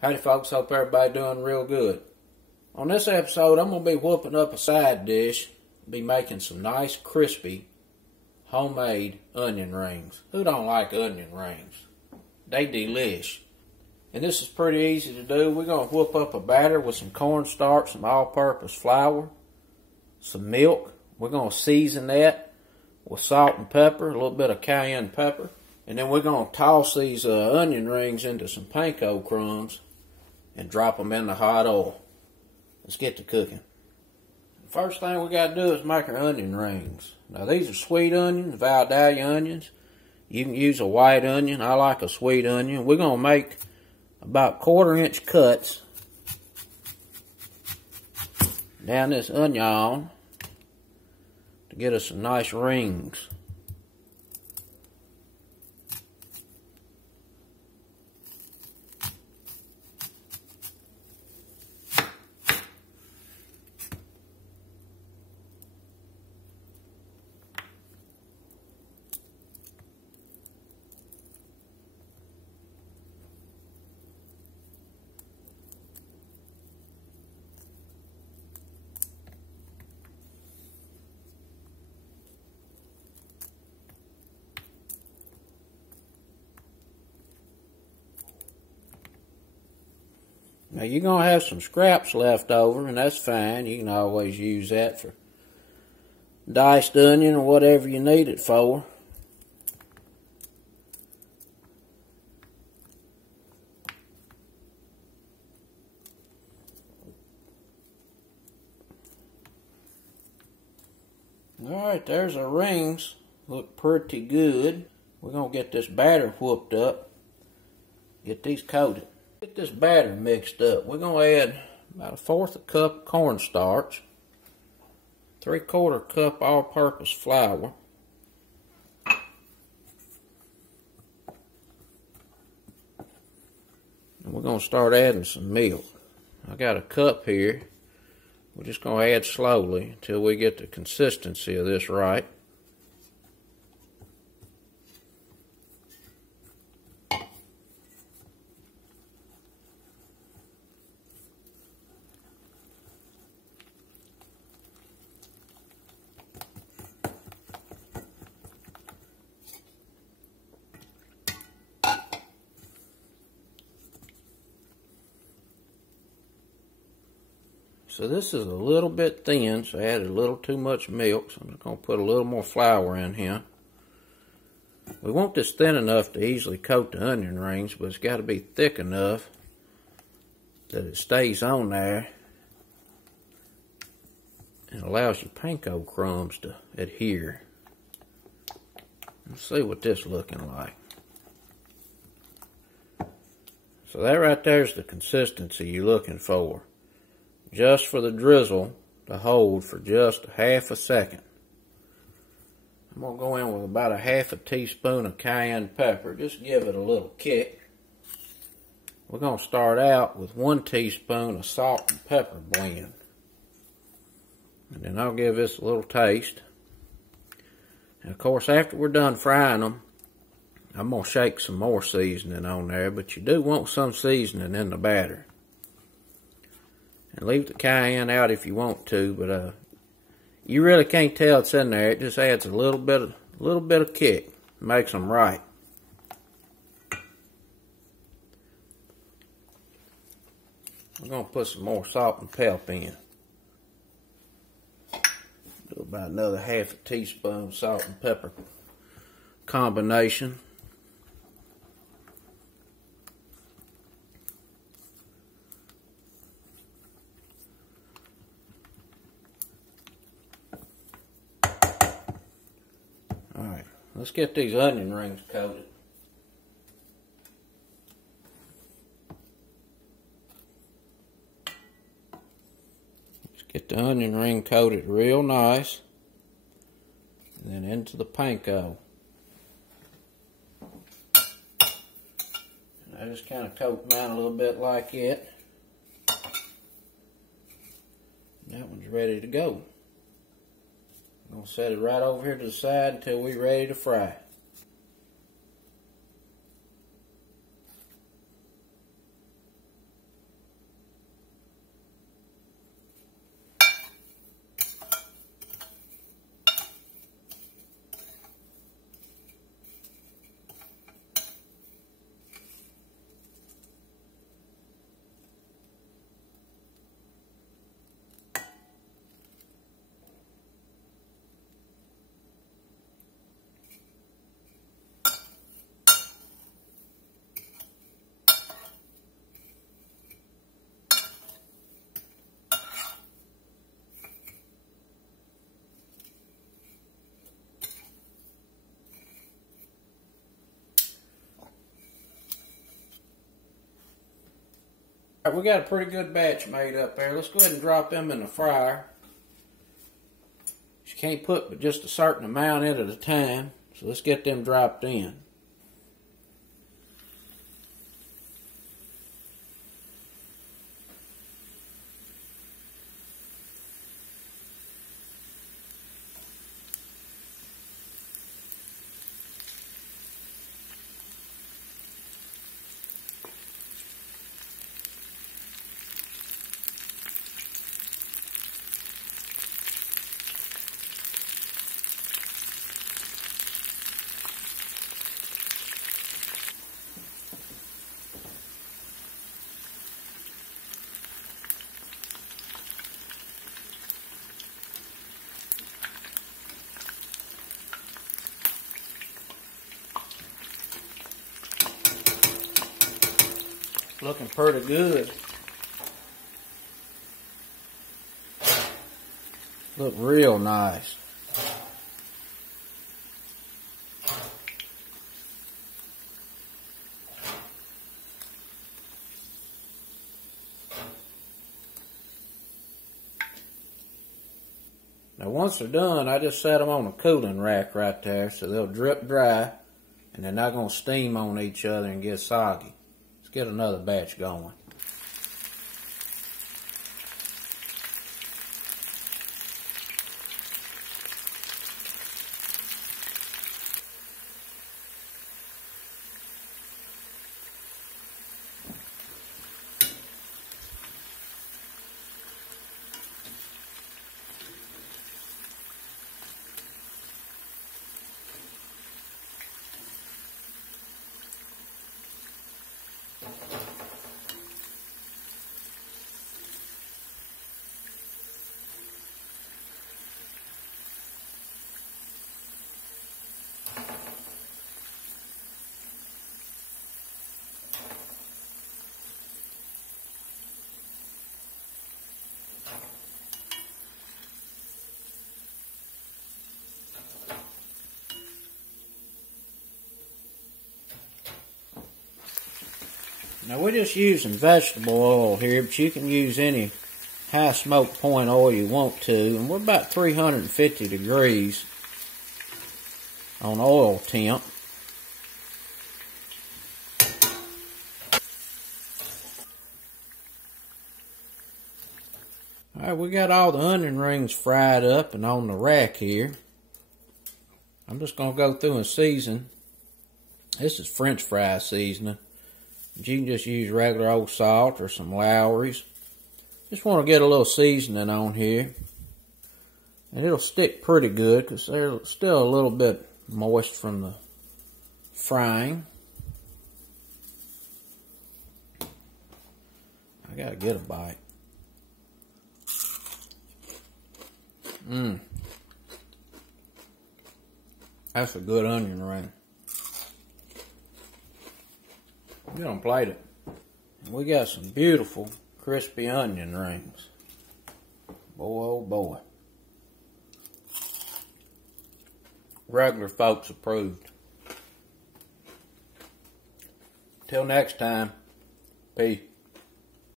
Howdy folks, hope everybody doing real good. On this episode, I'm going to be whooping up a side dish, be making some nice crispy homemade onion rings. Who don't like onion rings? They delish. And this is pretty easy to do. We're going to whoop up a batter with some cornstarch, some all-purpose flour, some milk. We're going to season that with salt and pepper, a little bit of cayenne pepper. And then we're going to toss these onion rings into some Panko Crumbs and drop them in the hot oil. Let's get to cooking. The first thing we got to do is make our onion rings. Now these are sweet onions, Vidalia onions. You can use a white onion. I like a sweet onion. We're going to make about 1/4 inch cuts down this onion to get us some nice rings. Now you're going to have some scraps left over, and that's fine. You can always use that for diced onion or whatever you need it for. Alright, there's our rings. Look pretty good. We're going to get this batter whooped up. Get these coated. Get this batter mixed up. We're going to add about 1/4 cup cornstarch, 3/4 cup all-purpose flour, and we're going to start adding some milk. I got a cup here. We're just going to add slowly until we get the consistency of this right. So this is a little bit thin, so I added a little too much milk, so I'm just going to put a little more flour in here. We want this thin enough to easily coat the onion rings, but it's got to be thick enough that it stays on there and allows your panko crumbs to adhere. Let's see what this is looking like. So that right there is the consistency you're looking for. Just for the drizzle to hold for just 1/2 second. I'm going to go in with about 1/2 teaspoon of cayenne pepper. Just give it a little kick. We're going to start out with 1 teaspoon of salt and pepper blend. And then I'll give this a little taste. And of course, after we're done frying them, I'm going to shake some more seasoning on there. But you do want some seasoning in the batter. And leave the cayenne out if you want to, but you really can't tell it's in there. It just adds a little bit of kick, makes them right. I'm gonna put some more salt and pepper in. Do about another 1/2 teaspoon salt and pepper combination. Let's get these onion rings coated. Let's get the onion ring coated real nice. And then into the panko. And I just kind of coat mine a little bit like it. That one's ready to go. I'm going to set it right over here to the side until we're ready to fry. We got a pretty good batch made up there. Let's go ahead and drop them in the fryer. You can't put but just a certain amount in at a time, so let's get them dropped in. Looking pretty good. Look real nice. Now once they're done, I just set them on a cooling rack right there so they'll drip dry and they're not going to steam on each other and get soggy. Let's get another batch going. Now we're just using vegetable oil here, but you can use any high smoke point oil you want to. And we're about 350 degrees on oil temp. Alright, we got all the onion rings fried up and on the rack here. I'm just going to go through and season. This is French fry seasoning. You can just use regular old salt or some Lowry's. Just want to get a little seasoning on here. And it'll stick pretty good because they're still a little bit moist from the frying. I gotta get a bite. That's a good onion ring. We're gonna plate it. We got some beautiful crispy onion rings. Boy, oh boy. Regular folks approved. Till next time, peace.